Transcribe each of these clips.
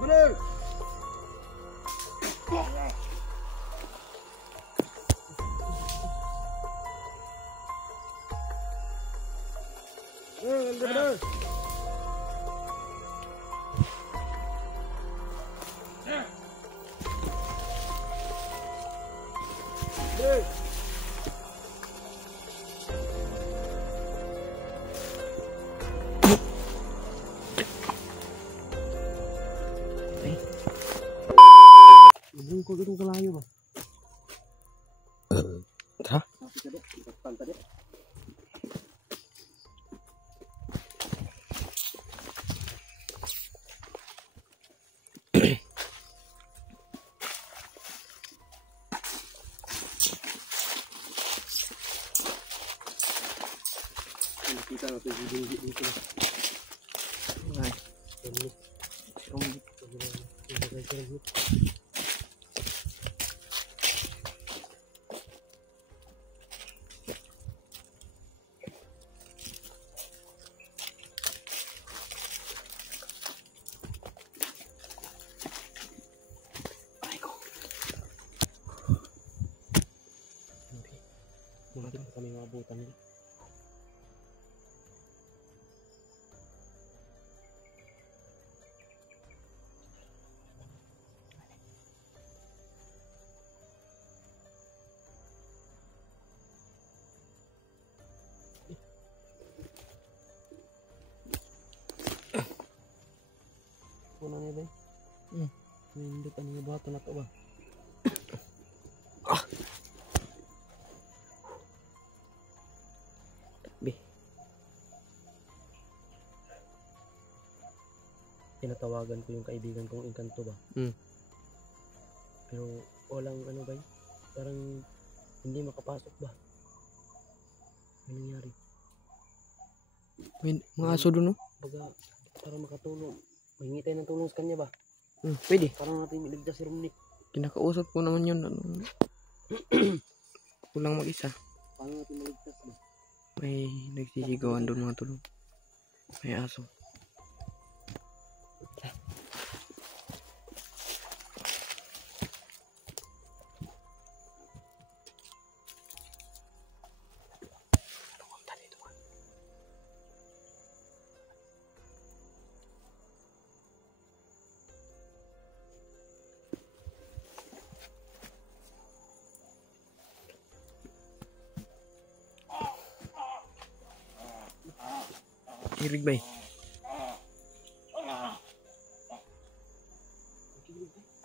Bener. Bener. Kok gitu kelayu bang? Hah? Kita atau video itu. Này. Mungkin kami ngabutan. Punanya deh. Hindi kanina bato na to ba? Bi. Tinatawagan ko yung kaibigan kong engkanto ba? Pero walang ano ba? Parang hindi makapasok ba? Ano nangyari? May mga aso doon, no? Baga, para makatulong. Mahingi tayo ng tulong sa kanya ba? Pwede. Parang natin iligtas si Romnick. Kinakausap ko naman yun. Ano? Kulang mag-isa. Paano natin maligtas ba? May nagsisigawan doon mga tulong. May aso. Kirig ba eh?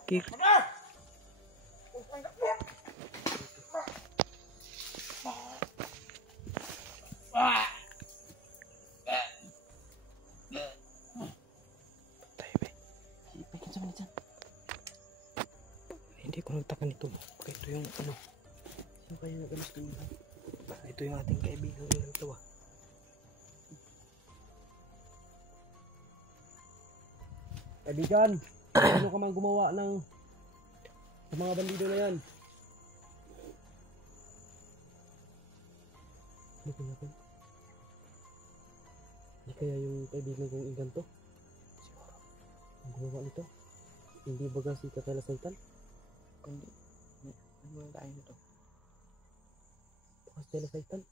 Kirig. Hindi ko nagtaka nito. Ito yung ano. Sino kaya nagalis doon ba? Ito yung ating kaibigan ng tawa. Kaibigan, ano ka man gumawa ng sa mga bandido na yan? Ano kaya ko? Hindi kaya yung kaibigan kong engkanto? Siguro. Ang gumawa nito? Hindi baga si Kakala Sultan? Kundi, ano ang kain nito? Baka si Kakala Sultan?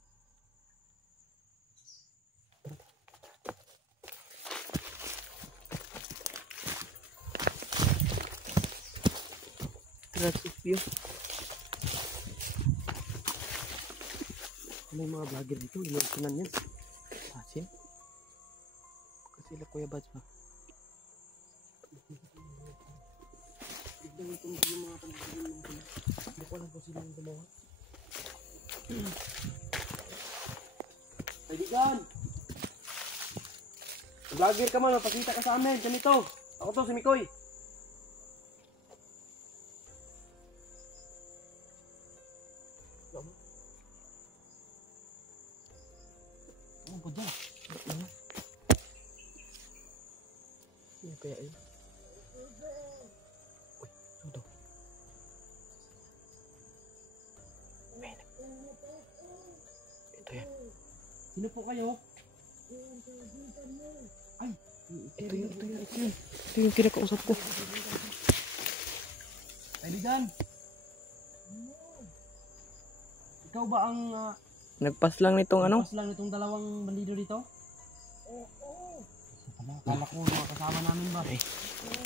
Trasipyo. May mga vlogger dito, inuusunan yan. Asin? Kasi sila Kuya Bads ba? Tignan ito yung mga panagiging ng sila. Hindi ko alam kung sila yung gumawa. Kaibigan! Vlogger ka man, pakita ka sa amin. Ganito. Ako to, si Mikoy. Ano ba dyan? Ano? Ano kaya yun? Uy, ano daw? Ito yan. Sino po kayo? Ay, Ito yun. Ito yung kinakausap ko. Kaibigan! Ikaw ba ang Nagpas lang nitong ano? pas lang itong dalawang bandido dito? Oo. Akala ko mga kasama namin ba? Ay.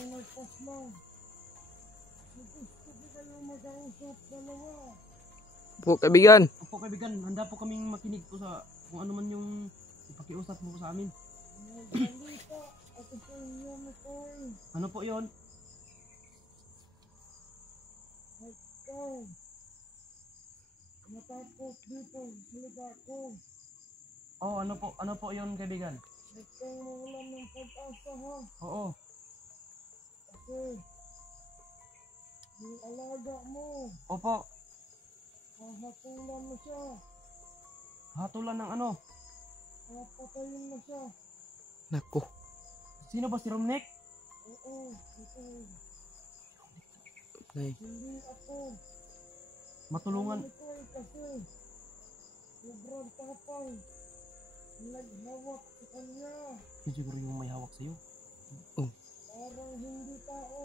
Nagpas lang. Gusto ko kayo mag-ausap dalawa. Po, kaibigan. Opo kaibigan, handa po kaming makinig po sa kung ano man yung ipakiusap mo po sa amin. Ano po yon? Matapos dito, salita ko. Oh, ano po yon kaibigan? Huwag kang mawalan ng pag-asa ha. Oo. Kasi, yung alaga mo. Opo. Hahatulan na siya. Hatulan ng ano? Papatayin na siya. Nako. Sino ba si Romnek? Oo, ito. Ay. Hindi ako. Matulungan. Ito ay kasi sobrang tapang. Naghawak sa kanya. Siguro yung may hawak sa'yo. Parang hindi tao.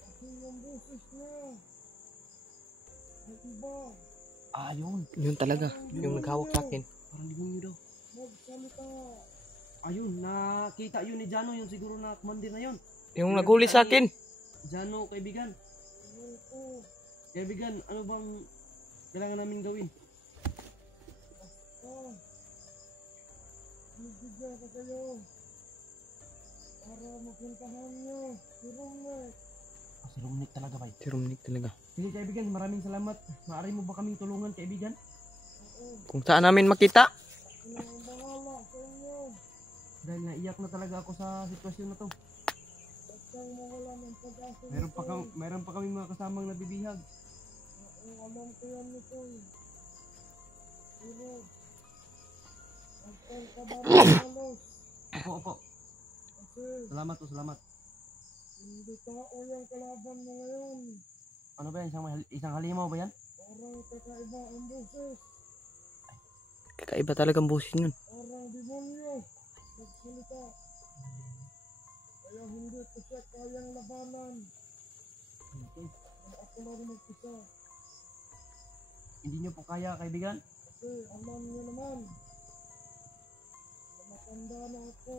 Kasi yung boses niya ay iba. Yun. Yun talaga. Yung naghawak sa akin. Parang demonyo daw. Magsalita. Ayun, nakita yun ni Jano, yung siguro na commander na yun. Yung naghuli sa akin. Jano, kaibigan. Kaibigan, ano bang kailangan namin gawin? Bibigyan ko kayo para mapuntahan nyo si Romnek. Si Romnek talaga ba? Si Romnek talaga. Sige kaibigan, maraming salamat. Maaari mo ba kaming tulungan kaibigan? Kung saan namin makita. Ako na ang bahala sa inyo. Dahil naiyak na talaga ako sa sitwasyon na to. Meron pa kami mga kasamang nabibihag. Oo, alam ko yan nito. Pero, ang kababalos. Opo. Salamat po, salamat. Hindi tao yung kalaban mo ngayon. Ano ba yan? Isang halimaw ba yan? Parang kakaiba ang boses. Kakaiba talagang boses yun. Parang demonyo. Nagsalita. Kaya hindi ko siya kayang labanan. Ako na rin mag-isa. Hindi niyo po kaya, kaibigan? Kasi alam niyo naman. Matanda na ako.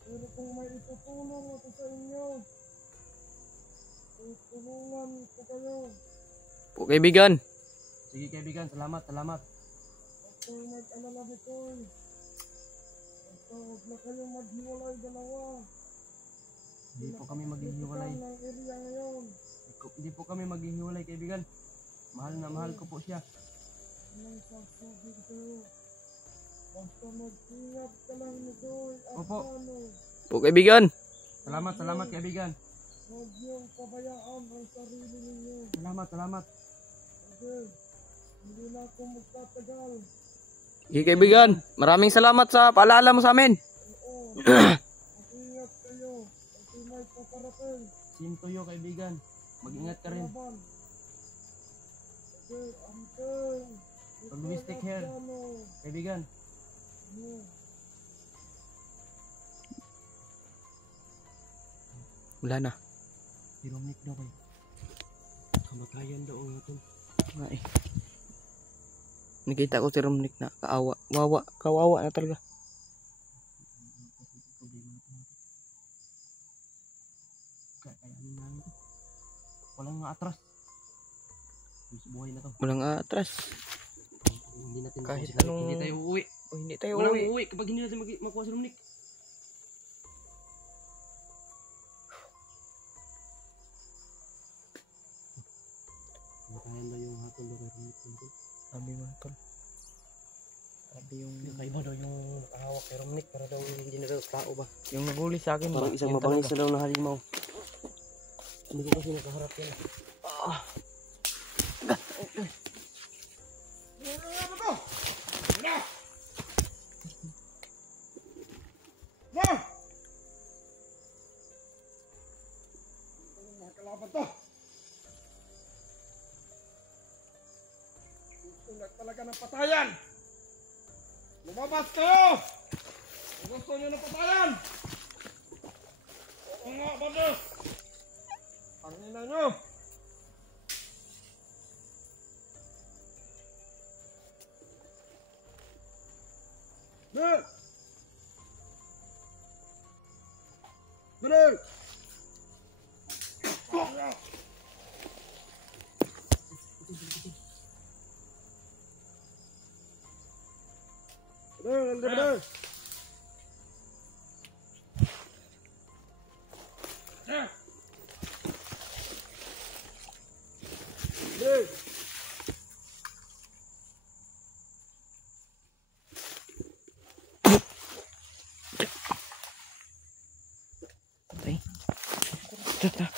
Pero kung may itutulong ako sa inyo, tutulungan ko kayo. Po, kaibigan. Sige kaibigan, salamat. Huwag kayong mag-alala nito. Basta huwag na kayong maghiwalay dalawa. Hindi po kami maghihiwalay. Hindi po kami maghihiwalay kaibigan. Mahal na mahal ko po siya. Anong sasabi ko? Basta mag-ingat ka lang nito. Opo. Po, kaibigan. Salamat kaibigan. Huwag niyong pabayaan ang sarili ninyo. Salamat. Kasi hindi na ako magtatagal. Sige, kaibigan. Maraming salamat sa paalala mo sa amin. Oo. Mag-ingat kayo. Kasi may paparating. Same to you kaibigan. Mag-ingat ka rin. Okay, always take care. Kaibigan. Wala na. Si Romnek daw kayo. Kamatayan daw ang atin. Nga eh. Nakita ko si Romnek na kawawa na talaga. Kayanin namin ito. Walang atras. Buhay na to. Walang atras. Hindi natin Kahit makuha, anong- hindi tayo uuwi. Hindi tayo Walang uwi. uuwi kapag hindi natin makuha si Romnek. Kamatayan daw yung hatol daw kay Romnek natin. Sabi mo tol. Sabi yung Kakaiba daw yung nakahawak kay Romnek para daw hindi na daw tao ba. yung naghuli sa akin. Parang ba? isang Yun mabangis talaga. na daw na halimaw. Hindi ko kasi nakaharap yan. Kalaban to. Gusto na talaga ng patayan. Lumabas kayo! Gusto nyo na patayan? Oo nga, banda! Ang ina nyo! Balik! Balik! Balik! Balik! Balik! Tay. Tata.